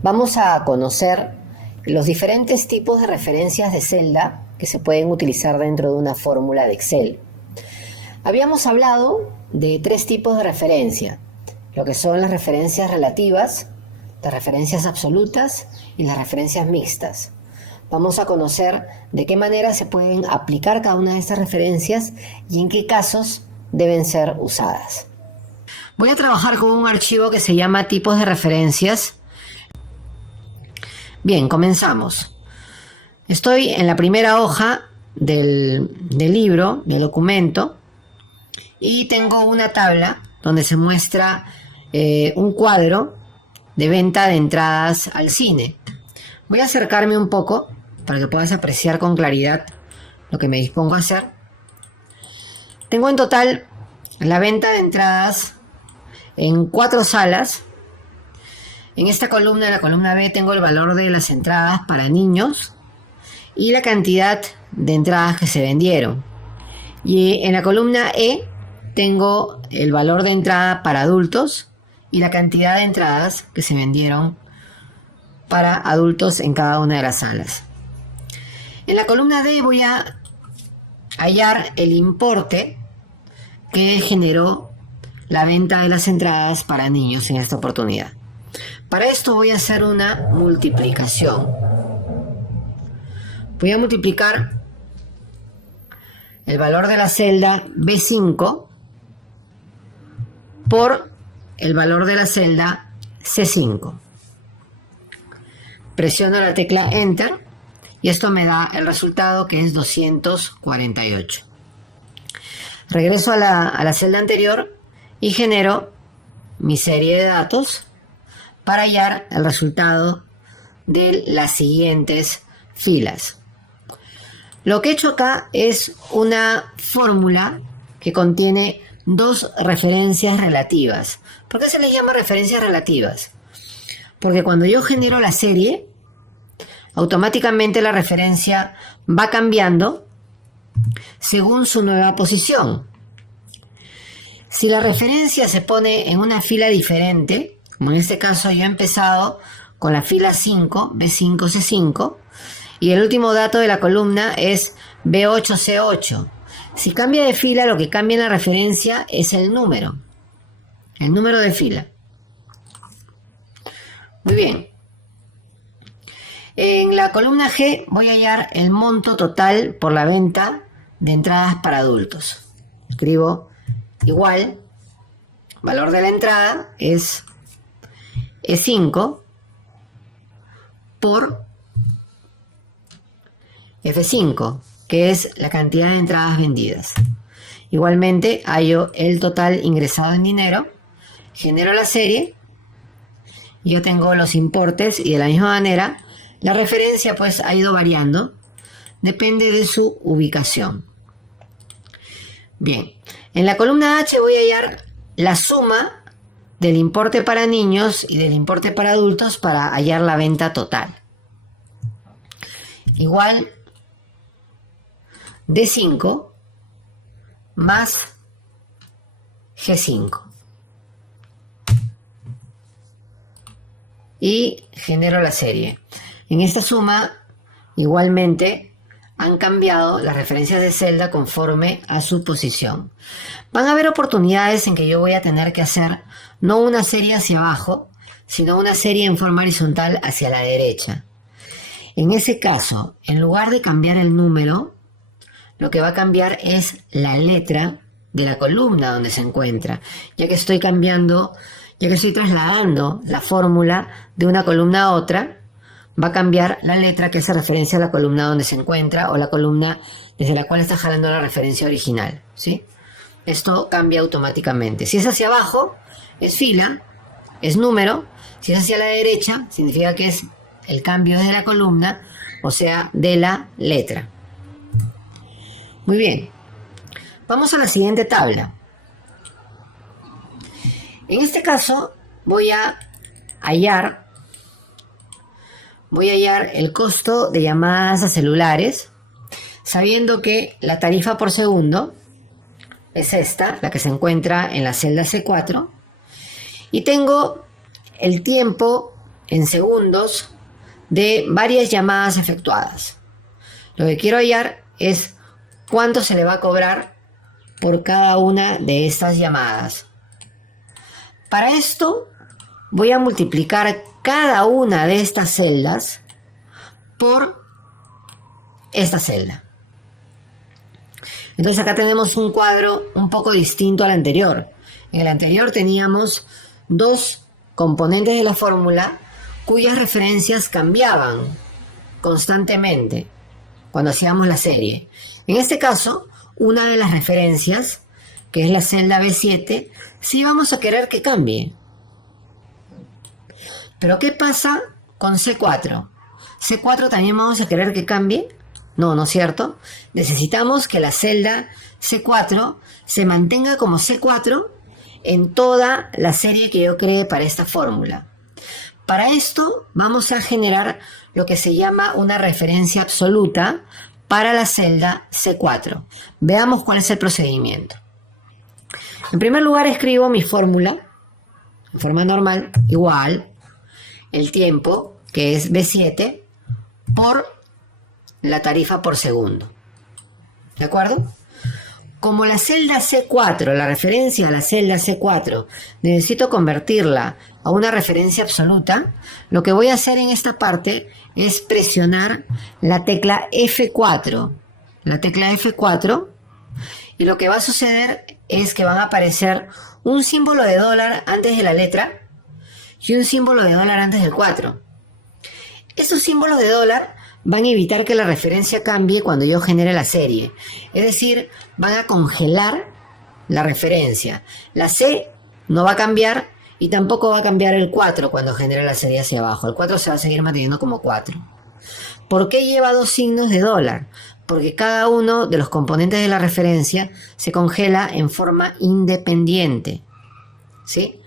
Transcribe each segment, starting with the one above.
Vamos a conocer los diferentes tipos de referencias de celda que se pueden utilizar dentro de una fórmula de Excel. Habíamos hablado de tres tipos de referencia, lo que son las referencias relativas, las referencias absolutas y las referencias mixtas. Vamos a conocer de qué manera se pueden aplicar cada una de estas referencias y en qué casos deben ser usadas. Voy a trabajar con un archivo que se llama tipos de referencias. Bien, comenzamos. Estoy en la primera hoja del libro, del documento, y tengo una tabla donde se muestra un cuadro de venta de entradas al cine. Voy a acercarme un poco para que puedas apreciar con claridad lo que me dispongo a hacer. Tengo en total la venta de entradas en 4 salas. En esta columna, en la columna B, tengo el valor de las entradas para niños y la cantidad de entradas que se vendieron. Y en la columna E tengo el valor de entrada para adultos y la cantidad de entradas que se vendieron para adultos en cada una de las salas. En la columna D voy a hallar el importe que generó la venta de las entradas para niños en esta oportunidad. Para esto voy a hacer una multiplicación. Voy a multiplicar el valor de la celda B5 por el valor de la celda C5. Presiono la tecla Enter y esto me da el resultado, que es 248. Regreso a la celda anterior y genero mi serie de datos para hallar el resultado de las siguientes filas. Lo que he hecho acá es una fórmula que contiene dos referencias relativas. ¿Por qué se les llama referencias relativas? Porque cuando yo genero la serie, automáticamente la referencia va cambiando según su nueva posición. Si la referencia se pone en una fila diferente, como en este caso yo he empezado con la fila 5, B5, C5, y el último dato de la columna es B8, C8. Si cambia de fila, lo que cambia en la referencia es el número de fila. Muy bien. En la columna G voy a hallar el monto total por la venta de entradas para adultos. Escribo igual, valor de la entrada es E5 por F5, que es la cantidad de entradas vendidas. Igualmente hallo el total ingresado en dinero, genero la serie, y yo tengo los importes y de la misma manera la referencia pues ha ido variando, depende de su ubicación. Bien, en la columna H voy a hallar la suma del importe para niños y del importe para adultos para hallar la venta total. Igual D5 más G5. Y genero la serie. En esta suma, igualmente, han cambiado las referencias de celda conforme a su posición. Van a haber oportunidades en que yo voy a tener que hacer no una serie hacia abajo, sino una serie en forma horizontal hacia la derecha. En ese caso, en lugar de cambiar el número, lo que va a cambiar es la letra de la columna donde se encuentra, ya que estoy trasladando la fórmula de una columna a otra, va a cambiar la letra que hace referencia a la columna donde se encuentra o la columna desde la cual está jalando la referencia original, ¿sí? Esto cambia automáticamente. Si es hacia abajo, es fila, es número. Si es hacia la derecha, significa que es el cambio de la columna, o sea, de la letra. Muy bien. Vamos a la siguiente tabla. En este caso voy a hallar el costo de llamadas a celulares, sabiendo que la tarifa por segundo es esta, la que se encuentra en la celda C4, y tengo el tiempo en segundos de varias llamadas efectuadas. Lo que quiero hallar es cuánto se le va a cobrar por cada una de estas llamadas. Para esto voy a multiplicar cada una de estas celdas por esta celda. Entonces acá tenemos un cuadro un poco distinto al anterior. En el anterior teníamos dos componentes de la fórmula cuyas referencias cambiaban constantemente cuando hacíamos la serie. En este caso, una de las referencias, que es la celda B7, sí vamos a querer que cambie. Pero ¿qué pasa con C4? ¿C4 también vamos a querer que cambie? No, ¿no es cierto? Necesitamos que la celda C4 se mantenga como C4 en toda la serie que yo cree para esta fórmula. Para esto vamos a generar lo que se llama una referencia absoluta para la celda C4. Veamos cuál es el procedimiento. En primer lugar escribo mi fórmula en forma normal, igual el tiempo, que es B7, por la tarifa por segundo. ¿De acuerdo? Como la celda C4, la referencia a la celda C4, necesito convertirla a una referencia absoluta, lo que voy a hacer en esta parte es presionar la tecla F4. La tecla F4, y lo que va a suceder es que van a aparecer un símbolo de dólar antes de la letra y un símbolo de dólar antes del 4. Estos símbolos de dólar van a evitar que la referencia cambie cuando yo genere la serie. Es decir, van a congelar la referencia. La C no va a cambiar y tampoco va a cambiar el 4 cuando genere la serie hacia abajo. El 4 se va a seguir manteniendo como 4. ¿Por qué lleva dos signos de dólar? Porque cada uno de los componentes de la referencia se congela en forma independiente. ¿Sí?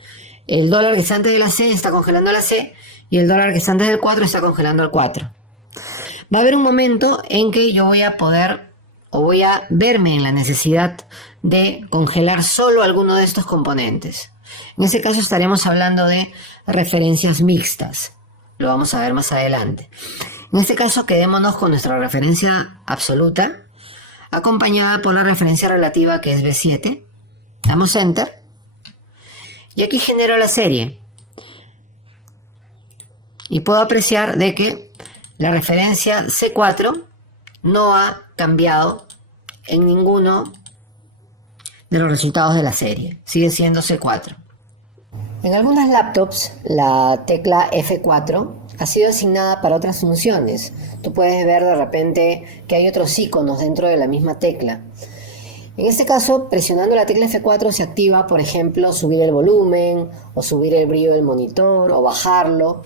El dólar que está antes de la C está congelando la C y el dólar que está antes del 4 está congelando el 4. Va a haber un momento en que yo voy a poder o voy a verme en la necesidad de congelar solo alguno de estos componentes. En este caso estaremos hablando de referencias mixtas. Lo vamos a ver más adelante. En este caso quedémonos con nuestra referencia absoluta, acompañada por la referencia relativa que es B7. Damos Enter. Y aquí genero la serie. Y puedo apreciar de que la referencia C4 no ha cambiado en ninguno de los resultados de la serie. Sigue siendo C4. En algunas laptops, la tecla F4 ha sido asignada para otras funciones. Tú puedes ver de repente que hay otros iconos dentro de la misma tecla. En este caso, presionando la tecla F4 se activa, por ejemplo, subir el volumen, o subir el brillo del monitor, o bajarlo.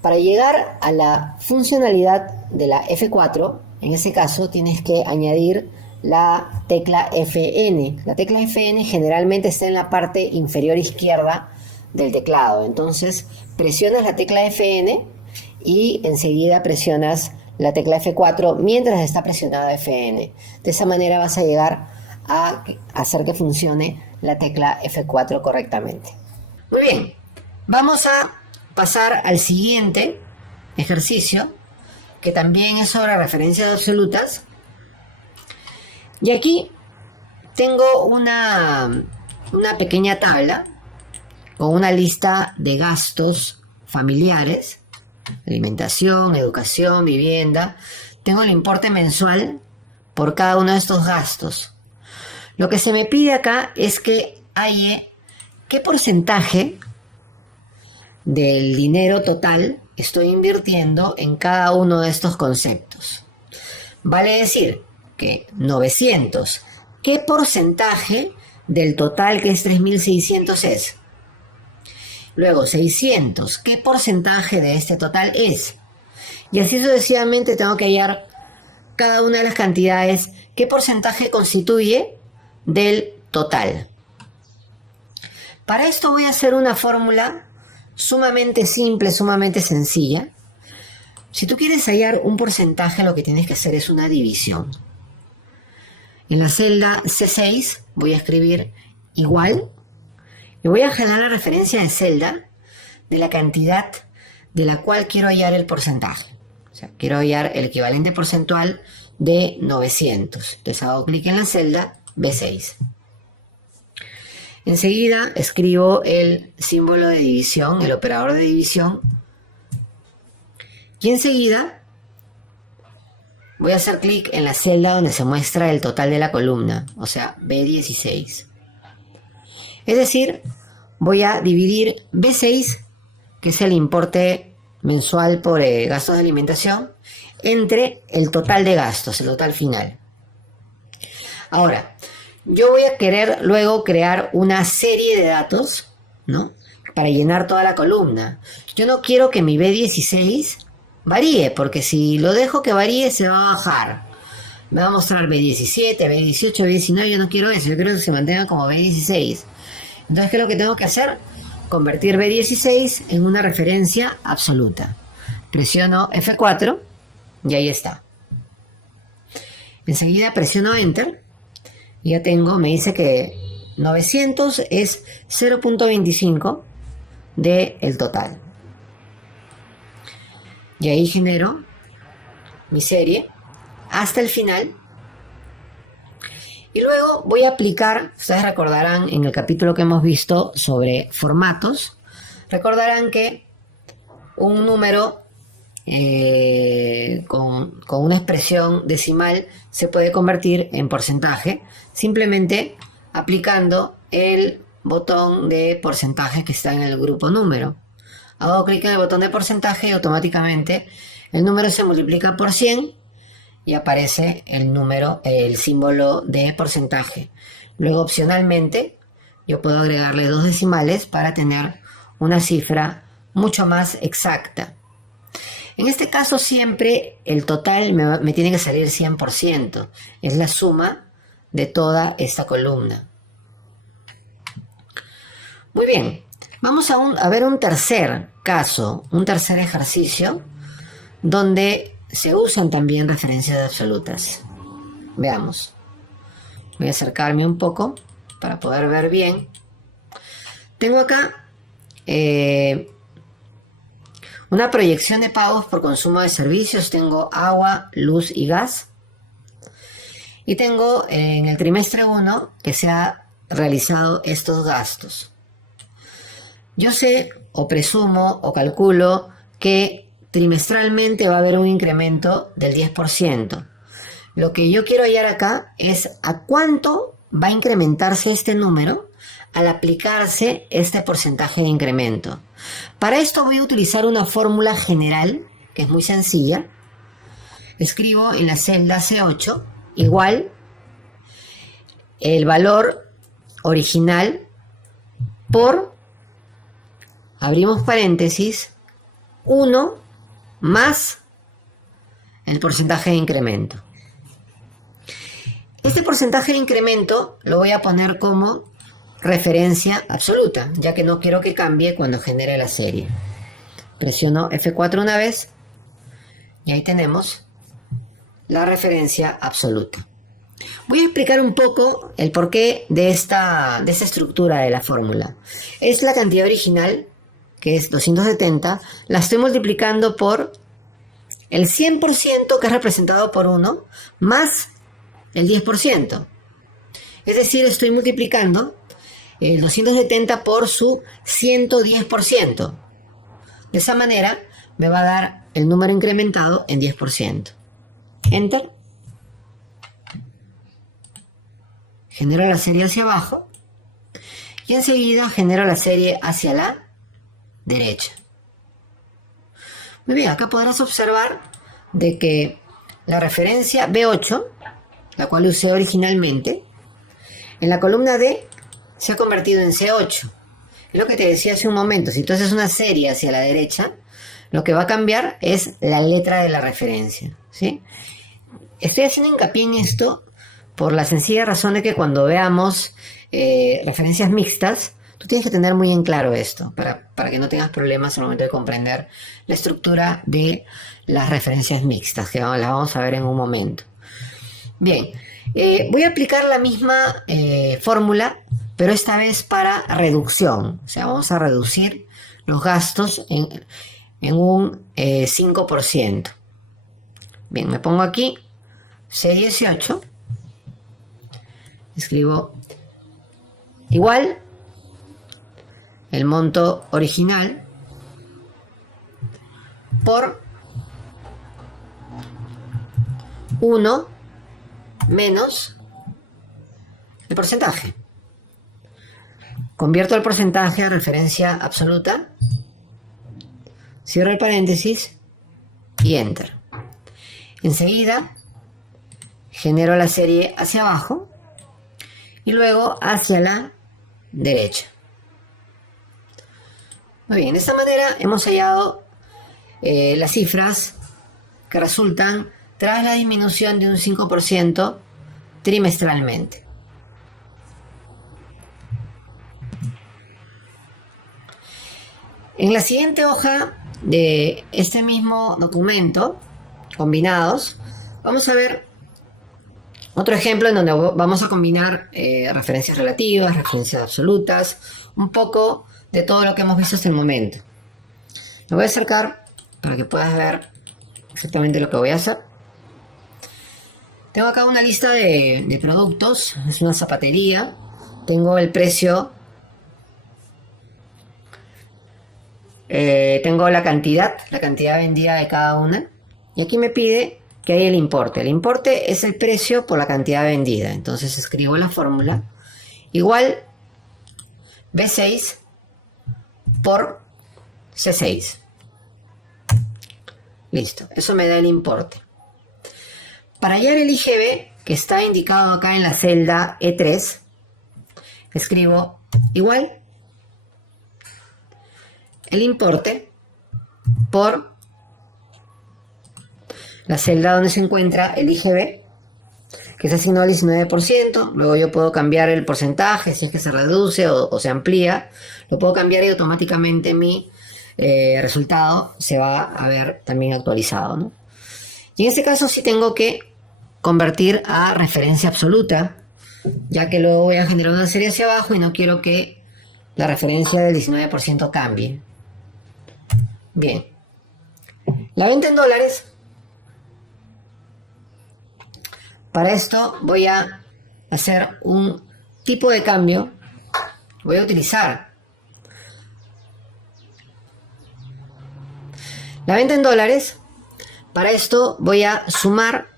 Para llegar a la funcionalidad de la F4, en ese caso tienes que añadir la tecla Fn. La tecla Fn generalmente está en la parte inferior izquierda del teclado. Entonces presionas la tecla Fn y enseguida presionas la tecla F4 mientras está presionada Fn. De esa manera vas a llegar a hacer que funcione la tecla F4 correctamente. Muy bien, vamos a pasar al siguiente ejercicio, que también es sobre referencias absolutas. Y aquí tengo una pequeña tabla con una lista de gastos familiares: alimentación, educación, vivienda. Tengo el importe mensual por cada uno de estos gastos. Lo que se me pide acá es que halle qué porcentaje del dinero total estoy invirtiendo en cada uno de estos conceptos. Vale decir que 900, ¿qué porcentaje del total, que es 3.600, es? Luego 600, ¿qué porcentaje de este total es? Y así sucesivamente tengo que hallar cada una de las cantidades, qué porcentaje constituye del total. Para esto voy a hacer una fórmula sumamente simple, sumamente sencilla. Si tú quieres hallar un porcentaje, lo que tienes que hacer es una división. En la celda C6 voy a escribir igual y voy a jalar la referencia de celda de la cantidad de la cual quiero hallar el porcentaje. O sea, quiero hallar el equivalente porcentual de 900. Entonces hago clic en la celda B6. Enseguida escribo el símbolo de división, el operador de división. Y enseguida voy a hacer clic en la celda donde se muestra el total de la columna, o sea, B16. Es decir, voy a dividir B6, que es el importe mensual por gastos de alimentación, entre el total de gastos, el total final. Ahora, yo voy a querer luego crear una serie de datos, ¿no? Para llenar toda la columna. Yo no quiero que mi B16 varíe, porque si lo dejo que varíe se va a bajar. Me va a mostrar B17, B18, B19, yo no quiero eso, yo quiero que se mantenga como B16. Entonces, ¿qué es lo que tengo que hacer? Convertir B16 en una referencia absoluta. Presiono F4 y ahí está. Enseguida presiono Enter y ya tengo, me dice que 900 es 0.25 del total. Y ahí genero mi serie hasta el final. Y luego voy a aplicar, ustedes recordarán en el capítulo que hemos visto sobre formatos, recordarán que un número con una expresión decimal se puede convertir en porcentaje simplemente aplicando el botón de porcentaje que está en el grupo número. Hago clic en el botón de porcentaje y automáticamente el número se multiplica por 100 y aparece el número, el símbolo de porcentaje. Luego opcionalmente yo puedo agregarle 2 decimales para tener una cifra mucho más exacta. En este caso siempre el total me tiene que salir 100%. Es la suma de toda esta columna. Muy bien. Vamos a ver un tercer caso, un tercer ejercicio donde se usan también referencias absolutas. Veamos. Voy a acercarme un poco para poder ver bien. Tengo acá una proyección de pagos por consumo de servicios. Tengo agua, luz y gas. Y tengo en el trimestre 1 que se ha realizado estos gastos. Yo sé, o presumo, o calculo que trimestralmente va a haber un incremento del 10%. Lo que yo quiero hallar acá es a cuánto va a incrementarse este número al aplicarse este porcentaje de incremento. Para esto voy a utilizar una fórmula general, que es muy sencilla. Escribo en la celda C8 igual el valor original por, abrimos paréntesis, 1 más el porcentaje de incremento. Este porcentaje de incremento lo voy a poner como referencia absoluta, ya que no quiero que cambie cuando genere la serie. Presiono F4 una vez y ahí tenemos la referencia absoluta. Voy a explicar un poco el porqué de esta estructura de la fórmula. Es la cantidad original, que es 270, la estoy multiplicando por el 100%, que es representado por 1, más el 10%. Es decir, estoy multiplicando el 270 por su 110%. De esa manera me va a dar el número incrementado en 10%. Enter. Genero la serie hacia abajo y enseguida genero la serie hacia la derecha. Muy bien, acá podrás observar de que la referencia B8, la cual usé originalmente, en la columna D se ha convertido en C8. Es lo que te decía hace un momento. Si tú haces una serie hacia la derecha, lo que va a cambiar es la letra de la referencia, ¿sí? Estoy haciendo hincapié en esto por la sencilla razón de que cuando veamos referencias mixtas, tú tienes que tener muy en claro esto para que no tengas problemas al momento de comprender la estructura de las referencias mixtas, que las vamos a ver en un momento. Bien, voy a aplicar la misma fórmula, pero esta vez para reducción. O sea, vamos a reducir los gastos en un 5%. Bien, me pongo aquí C18, escribo igual el monto original por 1 menos el porcentaje. Convierto el porcentaje a referencia absoluta, cierro el paréntesis y enter. Enseguida genero la serie hacia abajo y luego hacia la derecha. Muy bien, de esta manera hemos hallado las cifras que resultan tras la disminución de un 5% trimestralmente. En la siguiente hoja de este mismo documento, combinados, vamos a ver otro ejemplo en donde vamos a combinar referencias relativas, referencias absolutas, un poco de todo lo que hemos visto hasta el momento. Me voy a acercar para que puedas ver exactamente lo que voy a hacer. Tengo acá una lista de productos, es una zapatería, tengo el precio, tengo la cantidad vendida de cada una, y aquí me pide que hay el importe. El importe es el precio por la cantidad vendida, entonces escribo la fórmula igual B6 por C6. Listo, eso me da el importe. Para hallar el IGB, que está indicado acá en la celda E3, escribo igual el importe por la celda donde se encuentra el IGB, que está asignado al 19%. Luego yo puedo cambiar el porcentaje, si es que se reduce o se amplía, lo puedo cambiar y automáticamente mi resultado se va a ver también actualizado, ¿no? Y en este caso sí tengo que convertir a referencia absoluta, ya que luego voy a generar una serie hacia abajo y no quiero que la referencia del 19% cambie. Bien. La venta en dólares. Para esto voy a hacer un tipo de cambio. Voy a utilizar la venta en dólares. Para esto voy a sumar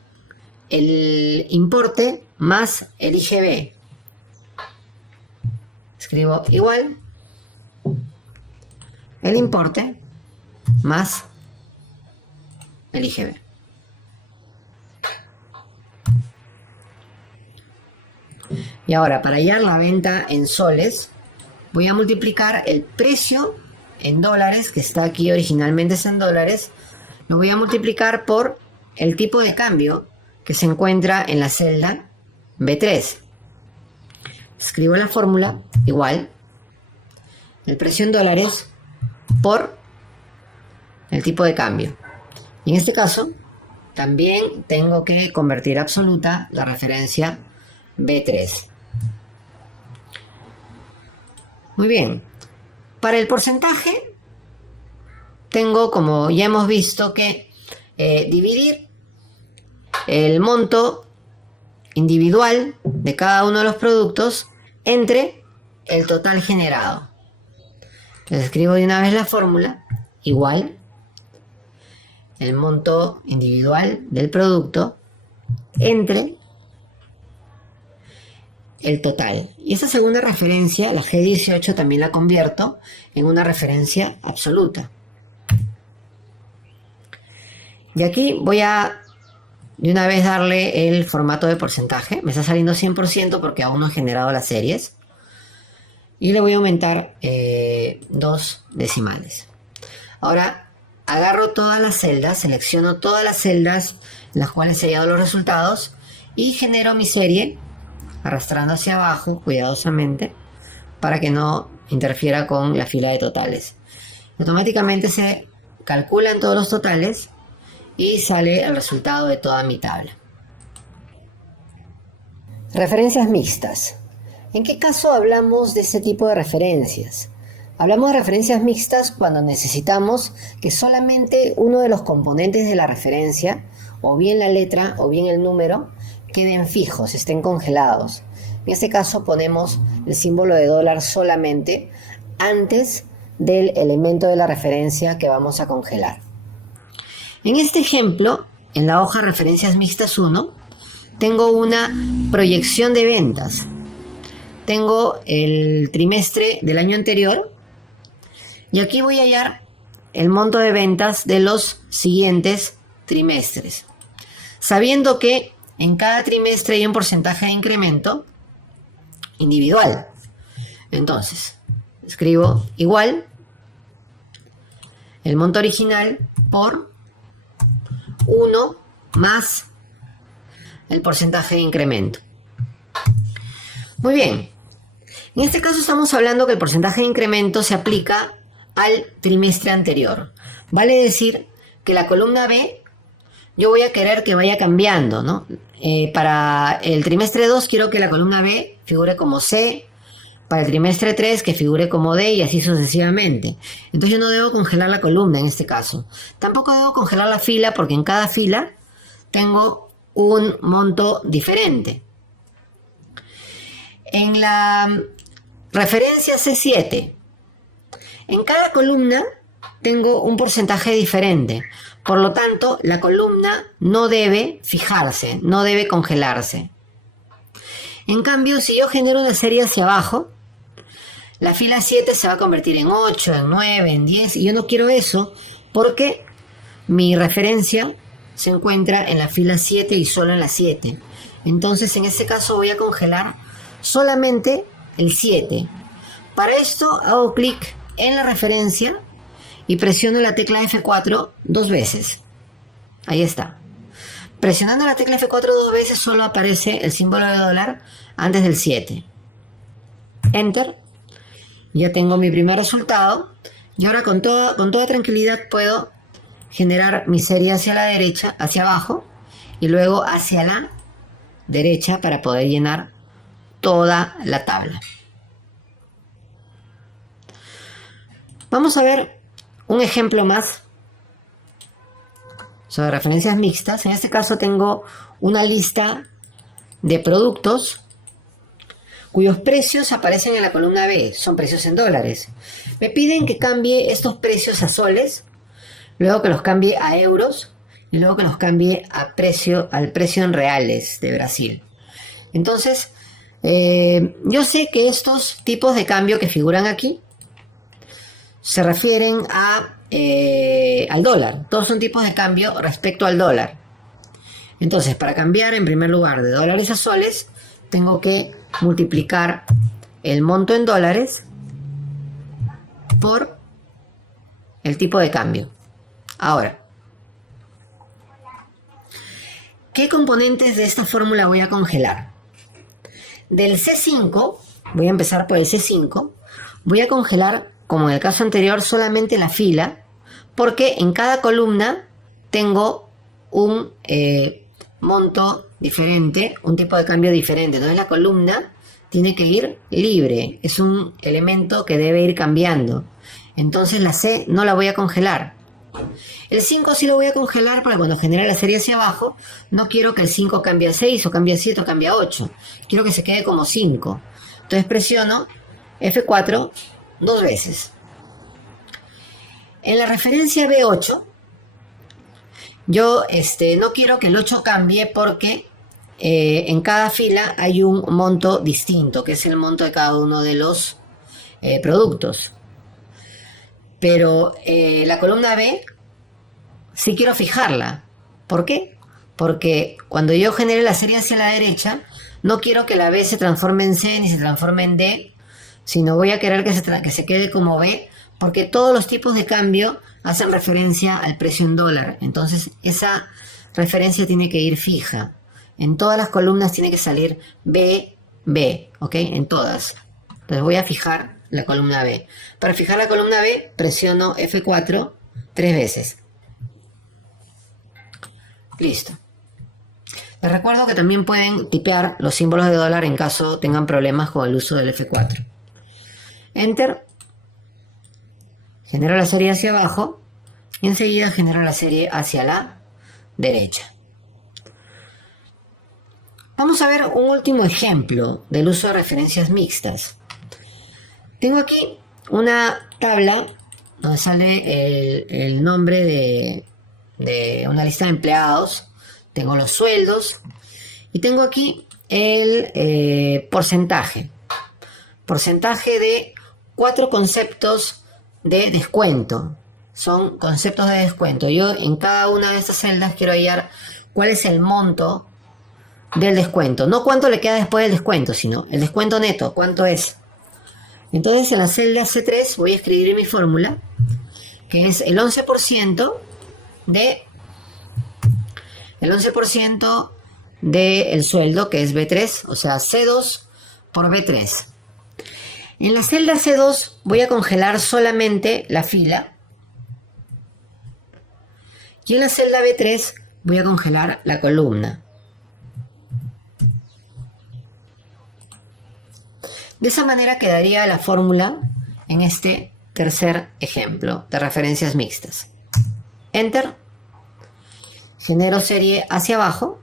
el importe más el IGB. Escribo igual el importe más el IGB. Y ahora, para hallar la venta en soles, voy a multiplicar el precio en dólares, que está aquí originalmente es en dólares, lo voy a multiplicar por el tipo de cambio que se encuentra en la celda B3. Escribo la fórmula igual el precio en dólares por el tipo de cambio. Y en este caso también tengo que convertir a absoluta la referencia B3. Muy bien. Para el porcentaje tengo, como ya hemos visto, que dividir el monto individual de cada uno de los productos entre el total generado. Les escribo de una vez la fórmula igual el monto individual del producto entre el total. Y esta segunda referencia, la G18, también la convierto en una referencia absoluta. Y aquí voy a de una vez darle el formato de porcentaje. Me está saliendo 100% porque aún no he generado las series. Y le voy a aumentar 2 decimales. Ahora agarro todas las celdas, selecciono todas las celdas en las cuales he hallado los resultados y genero mi serie arrastrando hacia abajo cuidadosamente para que no interfiera con la fila de totales. Automáticamente se calculan todos los totales y sale el resultado de toda mi tabla. Referencias mixtas. ¿En qué caso hablamos de este tipo de referencias? Hablamos de referencias mixtas cuando necesitamos que solamente uno de los componentes de la referencia, o bien la letra o bien el número, queden fijos, estén congelados. En este caso ponemos el símbolo de dólar solamente antes del elemento de la referencia que vamos a congelar. En este ejemplo, en la hoja referencias mixtas 1, tengo una proyección de ventas. Tengo el trimestre del año anterior y aquí voy a hallar el monto de ventas de los siguientes trimestres. Sabiendo que en cada trimestre hay un porcentaje de incremento individual. Entonces, escribo igual el monto original por 1 más el porcentaje de incremento. Muy bien. En este caso estamos hablando que el porcentaje de incremento se aplica al trimestre anterior. Vale decir que la columna B yo voy a querer que vaya cambiando, ¿no? Para el trimestre 2 quiero que la columna B figure como C, para el trimestre 3 que figure como D y así sucesivamente. Entonces yo no debo congelar la columna en este caso. Tampoco debo congelar la fila porque en cada fila tengo un monto diferente. En la referencia C7, en cada columna tengo un porcentaje diferente. Por lo tanto, la columna no debe fijarse, no debe congelarse. En cambio, si yo genero una serie hacia abajo, la fila 7 se va a convertir en 8, en 9, en 10, y yo no quiero eso porque mi referencia se encuentra en la fila 7 y solo en la 7. Entonces, en este caso voy a congelar solamente el 7. Para esto hago clic en la referencia y presiono la tecla F4 2 veces. Ahí está. Presionando la tecla F4 2 veces solo aparece el símbolo de dólar antes del 7. Enter. Ya tengo mi primer resultado. Y ahora con toda tranquilidad puedo generar mi serie hacia la derecha, hacia abajo, y luego hacia la derecha para poder llenar toda la tabla. Vamos a ver un ejemplo más sobre referencias mixtas. En este caso tengo una lista de productos cuyos precios aparecen en la columna B, son precios en dólares. Me piden que cambie estos precios a soles, luego que los cambie a euros y luego que los cambie al precio en reales de Brasil. Entonces, yo sé que estos tipos de cambio que figuran aquí se refieren al dólar. Todos son tipos de cambio respecto al dólar. Entonces, para cambiar en primer lugar de dólares a soles, tengo que multiplicar el monto en dólares por el tipo de cambio. Ahora, ¿qué componentes de esta fórmula voy a congelar? Del C5, voy a empezar por el C5, voy a congelar, como en el caso anterior, solamente la fila, porque en cada columna tengo un monto diferente, un tipo de cambio diferente. Entonces la columna tiene que ir libre, es un elemento que debe ir cambiando. Entonces la C no la voy a congelar. El 5 sí lo voy a congelar para cuando genere la serie hacia abajo. No quiero que el 5 cambie a 6 o cambie a 7 o cambie a 8. Quiero que se quede como 5. Entonces presiono F4 2 veces. En la referencia B8, yo no quiero que el 8 cambie porque en cada fila hay un monto distinto, que es el monto de cada uno de los productos. Pero la columna B sí quiero fijarla. ¿Por qué? Porque cuando yo genere la serie hacia la derecha, no quiero que la B se transforme en C ni se transforme en D, sino voy a querer que se quede como B, porque todos los tipos de cambio hacen referencia al precio en dólar. Entonces esa referencia tiene que ir fija. En todas las columnas tiene que salir B, B, ¿ok? En todas. Entonces voy a fijar la columna B. Para fijar la columna B, presiono F4 3 veces. Listo. Les recuerdo que también pueden tipear los símbolos de dólar en caso tengan problemas con el uso del F4. Enter. Genero la serie hacia abajo y enseguida genero la serie hacia la derecha. Vamos a ver un último ejemplo del uso de referencias mixtas. Tengo aquí una tabla donde sale el nombre de una lista de empleados. Tengo los sueldos y tengo aquí el porcentaje. Porcentaje de 4 conceptos de descuento. Son conceptos de descuento. Yo en cada una de estas celdas quiero hallar cuál es el monto del descuento. No cuánto le queda después del descuento, sino el descuento neto, cuánto es. Entonces en la celda C3 voy a escribir mi fórmula, que es el 11% del sueldo, que es B3, o sea, C2 por B3. En la celda C2 voy a congelar solamente la fila. Y en la celda B3 voy a congelar la columna. De esa manera quedaría la fórmula en este tercer ejemplo de referencias mixtas. Enter. Genero serie hacia abajo.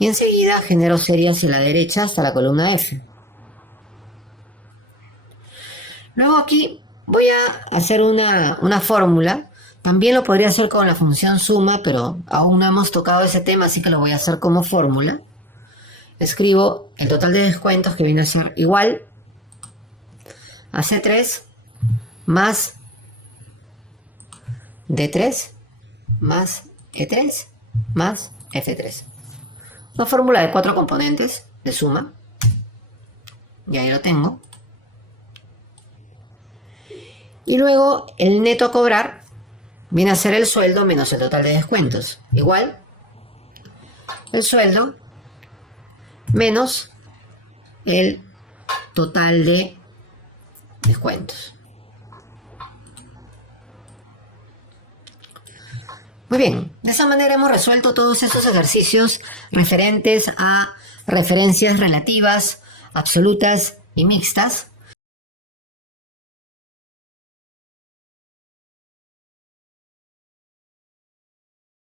Y enseguida genero serie hacia la derecha hasta la columna F. Luego aquí voy a hacer una fórmula. También lo podría hacer con la función suma, pero aún no hemos tocado ese tema, así que lo voy a hacer como fórmula. Escribo el total de descuentos, que viene a ser igual a C3 más D3 más E3 más F3. Una fórmula de 4 componentes de suma. Y ahí lo tengo. Y luego el neto a cobrar viene a ser el sueldo menos el total de descuentos. Igual el sueldo menos el total de descuentos. Muy bien, de esa manera hemos resuelto todos esos ejercicios referentes a referencias relativas, absolutas y mixtas.